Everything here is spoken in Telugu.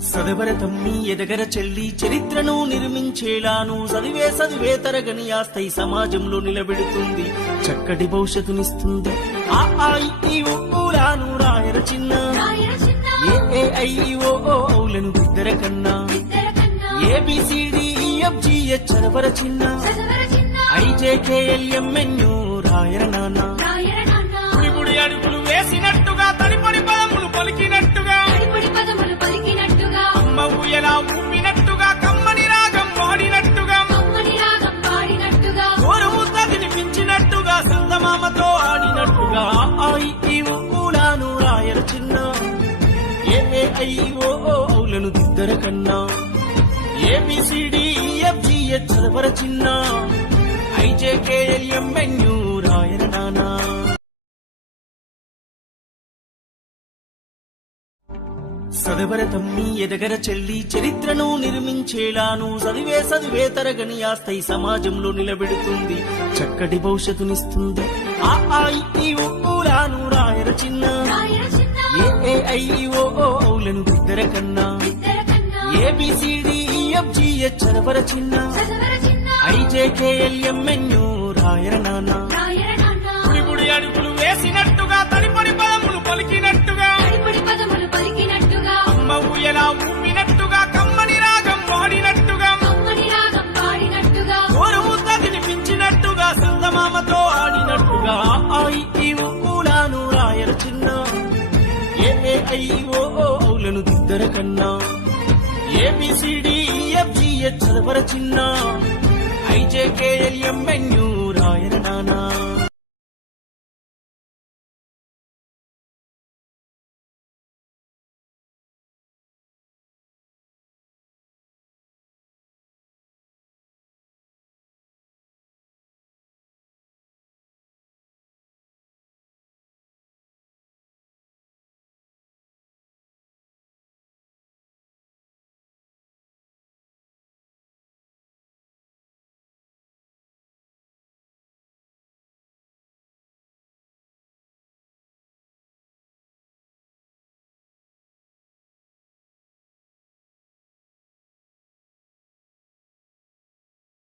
సదవర తమ్మి ఎదగర చెల్లి చరిత్రను నిర్మించేలాను చదివే తరగని ఆస్తై సమాజంలో నిలబెడుతుంది చక్కటి భవిష్యత్తునిస్తుంది. ఆ ఊలాను రాయర చిన్న ఏఐఓలను ఇద్దర కన్నా ABCDEFGH చదవర చిన్న IJKLMNO రాయర నాన్న. పుడి అడుగులు వేసినట్టుగా తడిపడి పదములు పలికినట్టుగా అమ్మ ఊయలా ఊపినట్టుగా కమ్మని రాగం పాడినట్టుగా కోరముద్ద తినిపించినట్టుగా సందమామతో ఆడినట్టుగా ఊలాను రాయర చిన్న ఏఐఓలను దిద్దర కన్నా ABCDEFGH చదవర చిన్న IJKLMNO రాయర నాన్న. సదవర తమ్మి ఎదగర చెల్లి చరిత్రను నిర్మించేలాను చదివే తరగని ఆస్తై సమాజంలో నిలబెడుతుంది చక్కటి భవిష్యత్తునిస్తుంది. ఆ ఊలాను రాయర చిన్న ఏఐఓలను ఇద్దర కన్నా ABCDEFGH చదవర చిన్న IJKLMNO రాయర నాన్న. పుడి అడుగులు వేసినట్టుగా తడిపడి పదములు పలికినట్టుగా అమ్మ ఊయలా ఊపినట్టుగా కమ్మని రాగం పాడినట్టుగా కోరముద్ద తినిపించినట్టుగా సందమామతో ఆడినట్టుగా ఊలాను రాయర చిన్న ఏఐఓలను దిద్దర కన్నా ABCDEFGH చదవర చిన్న IJKLMNO రాయర నాన్న.